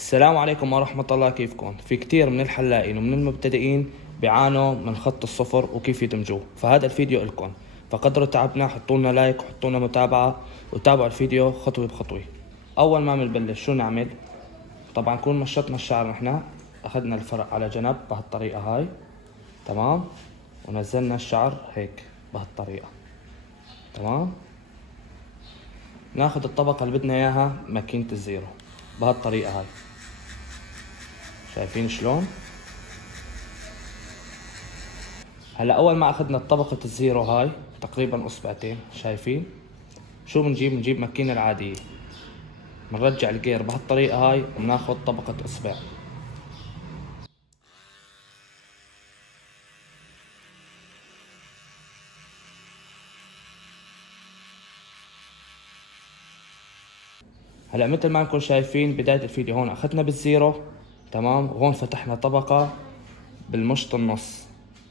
السلام عليكم ورحمة الله. كيفكم؟ في كتير من الحلاقين ومن المبتدئين بيعانوا من خط الصفر وكيف يدمجوه، فهذا الفيديو لكم. فقدروا تعبنا، حطوا لنا لايك وحطوا لنا متابعة وتابعوا الفيديو خطوة بخطوة. أول ما بنبلش شو نعمل؟ طبعا نكون مشطنا الشعر، نحن أخذنا الفرق على جنب بهالطريقة هاي، تمام، ونزلنا الشعر هيك بهالطريقة، تمام. ناخذ الطبقة اللي بدنا إياها ماكينة الزيرو بهالطريقة هاي، شايفين شلون؟ هلا اول ما اخذنا طبقة الزيرو هاي تقريبا اصبعتين، شايفين شو بنجيب ماكينة العادية، بنرجع الجير بهالطريقة هاي وبناخذ طبقة اصبع. هلا مثل ما نكون شايفين بداية الفيديو، هون اخذنا بالزيرو، تمام، وهون فتحنا طبقة بالمشط النص،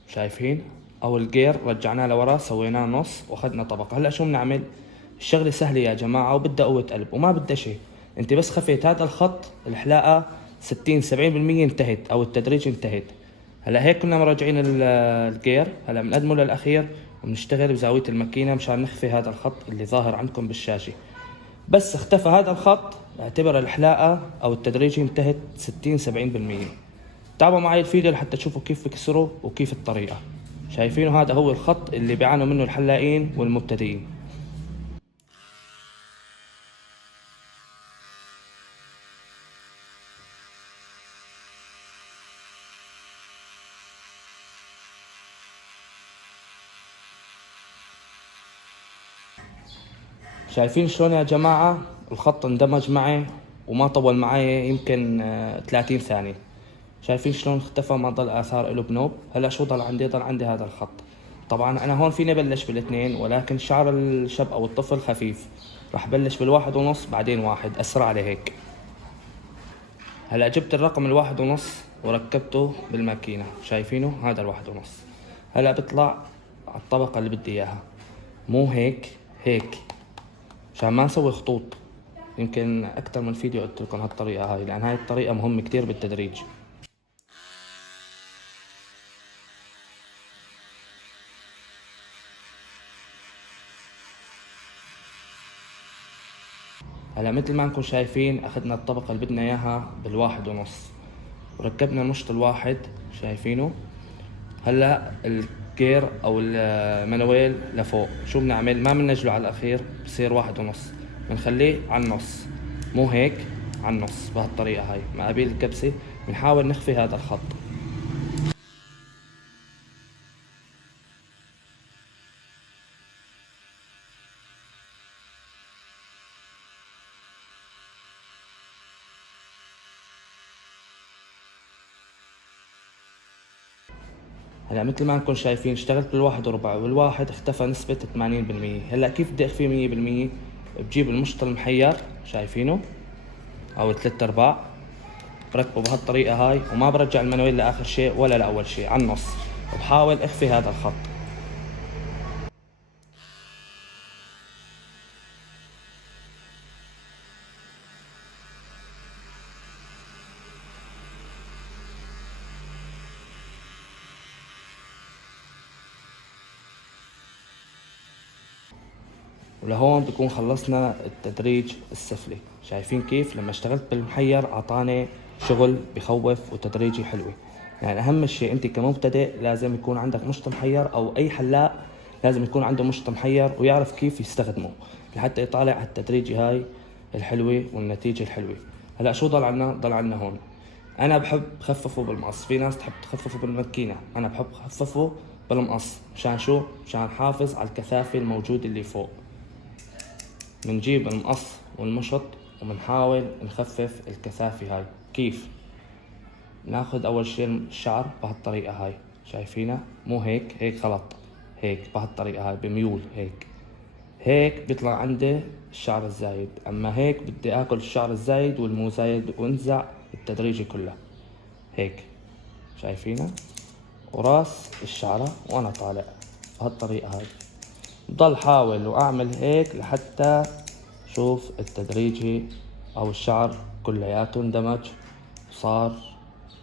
شايفين؟ او الجير رجعناه لورا سويناه نص واخذنا طبقة. هلا شو بنعمل؟ الشغلة سهلة يا جماعة وبدها قوة قلب وما بدها شيء. انت بس خفيت هذا الخط الحلاقة 60-70% انتهت، او التدريج انتهت. هلا هيك كنا مراجعين الجير، هلا بنقدمه للاخير وبنشتغل بزاوية الماكينة مشان نخفي هذا الخط اللي ظاهر عندكم بالشاشة. بس اختفى هذا الخط اعتبر الحلاقة او التدريج انتهت 60-70%. تابعوا معي الفيديو لحتى تشوفوا كيف بكسروا وكيف الطريقة. شايفينه؟ هذا هو الخط اللي بيعانوا منه الحلاقين والمبتدئين. شايفين شلون يا جماعة؟ الخط اندمج معي وما طول معي يمكن 30 ثانية. شايفين شلون اختفى، ما ضل آثار له بنوب. هلا شو ضل عندي؟ ضل عندي هذا الخط. طبعا أنا هون فيني بلش بالاثنين، ولكن شعر الشاب أو الطفل خفيف، راح بلش بالواحد ونص بعدين واحد، أسرع لي هيك. هلا جبت الرقم الواحد ونص وركبته بالماكينة، شايفينه؟ هذا الواحد ونص. هلا بطلع على الطبقة اللي بدي إياها، مو هيك، هيك، عشان ما نسوي خطوط. يمكن اكثر من فيديو قلت لكم هالطريقه هاي، لان هاي الطريقه مهمه كتير بالتدريج. هلا مثل ما انكم شايفين اخذنا الطبقه اللي بدنا اياها بالواحد ونص وركبنا المشط الواحد، شايفينه؟ هلا الجير او المنويل لفوق، شو بنعمل؟ ما بننجله على الاخير، بصير واحد ونص، بنخليه على النص، مو هيك، على النص بهالطريقه هاي مقابل الكبسه. بنحاول نخفي هذا الخط. هلا مثل ما انكم شايفين اشتغلت بالواحد وربع، والواحد اختفى نسبة 80%. هلا كيف بدي اخفيه 100%؟ بجيب المشط المحير، شايفينه؟ او الثلاث ارباع، بركبه بهالطريقة هاي وما برجع المنويل لاخر شيء ولا لاول شيء، على النص، وبحاول اخفي هذا الخط. ولهون بكون خلصنا التدريج السفلي. شايفين كيف لما اشتغلت بالمحير اعطاني شغل بخوف وتدريجي حلوة. يعني اهم شيء انت كمبتدئ لازم يكون عندك مشط محير، او اي حلاق لازم يكون عنده مشط محير ويعرف كيف يستخدمه لحتى يطالع على التدريجي هاي الحلوة والنتيجة الحلوة. هلا شو ضل عنا؟ ضل عنا هون، انا بحب خففه بالمقص، في ناس تحب تخففه بالماكينة، انا بحب خففه بالمقص. مشان شو؟ مشان نحافظ على الكثافة الموجودة اللي فوق. بنجيب المقص والمشط وبنحاول نخفف الكثافة هاي. كيف؟ ناخد اول شي الشعر بهالطريقة هاي، شايفينها؟ مو هيك، هيك غلط، هيك بهالطريقة هاي بميول هيك، هيك بيطلع عندي الشعر الزايد. اما هيك بدي اكل الشعر الزايد والمو زايد وانزع التدريجي كله هيك، شايفينها؟ وراس الشعرة وانا طالع بهالطريقة هاي. بضل حاول واعمل هيك لحتى شوف التدريجي او الشعر كلياته اندمج وصار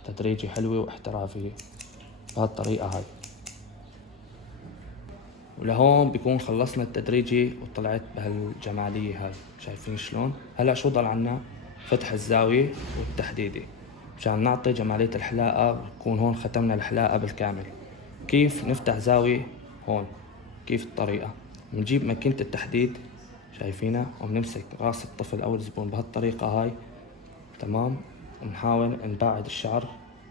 تدريجي حلوة واحترافية بهالطريقة هاي. ولهون بيكون خلصنا التدريجي وطلعت بهالجمالية هاي. شايفين شلون؟ هلا شو ضل عنا؟ فتح الزاوية والتحديدي مشان نعطي جمالية الحلاقة، ويكون هون ختمنا الحلاقة بالكامل. كيف نفتح زاوية؟ هون كيف الطريقة؟ بنجيب ماكينة التحديد شايفينها، وبنمسك راس الطفل او الزبون بهالطريقة هاي، تمام. ونحاول نبعد الشعر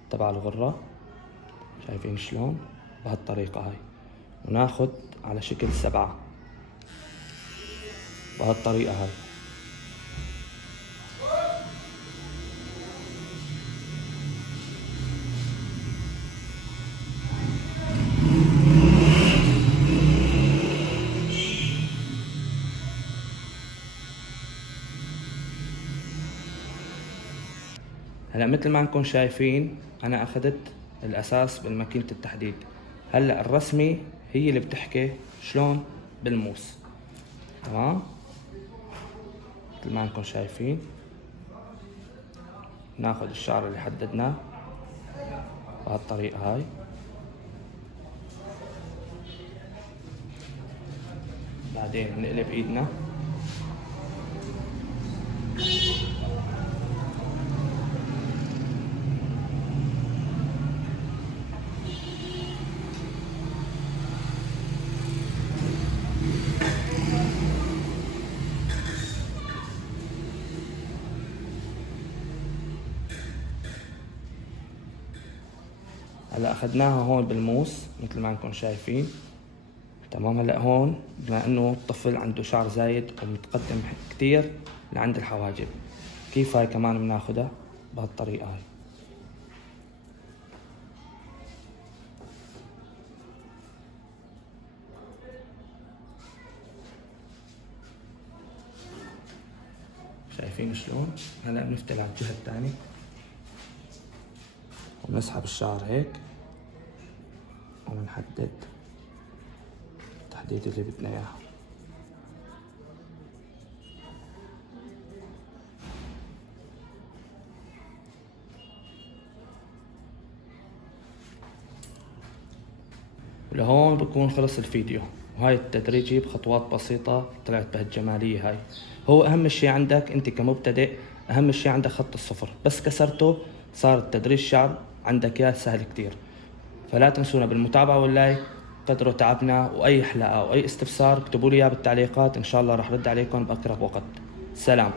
تبع الغرة، شايفين شلون؟ بهالطريقة هاي، وناخد على شكل 7 بهالطريقة هاي. هلا مثل ما انكم شايفين انا اخذت الاساس بالماكينة التحديد. هلا الرسمة هي اللي بتحكي شلون بالموس، تمام. مثل ما انكم شايفين ناخذ الشعر اللي حددناه بهالطريقة هاي، بعدين بنقلب ايدنا هلا اخذناها هون بالموس مثل ما انكم شايفين، تمام. هلا هون بما انه الطفل عنده شعر زايد ومتقدم كتير لعند الحواجب، كيف هاي كمان بناخدها بهالطريقة هاي. شايفين شلون؟ هلا بنفتح على الجهة الثانية وبنسحب الشعر هيك وبنحدد التحديد اللي بدنا اياه. ولهون بكون خلص الفيديو، وهاي التدريجي بخطوات بسيطة طلعت بهالجمالية هاي. هو أهم شي عندك أنت كمبتدئ، أهم شي عندك خط الصفر، بس كسرته صار التدريج شعر عندك يا سهل كتير. فلا تنسونا بالمتابعة واللايك، قدروا تعبنا، وأي حلقة أو أي استفسار اكتبوا لي إياه بالتعليقات، إن شاء الله رح رد عليكم بأقرب وقت. سلام.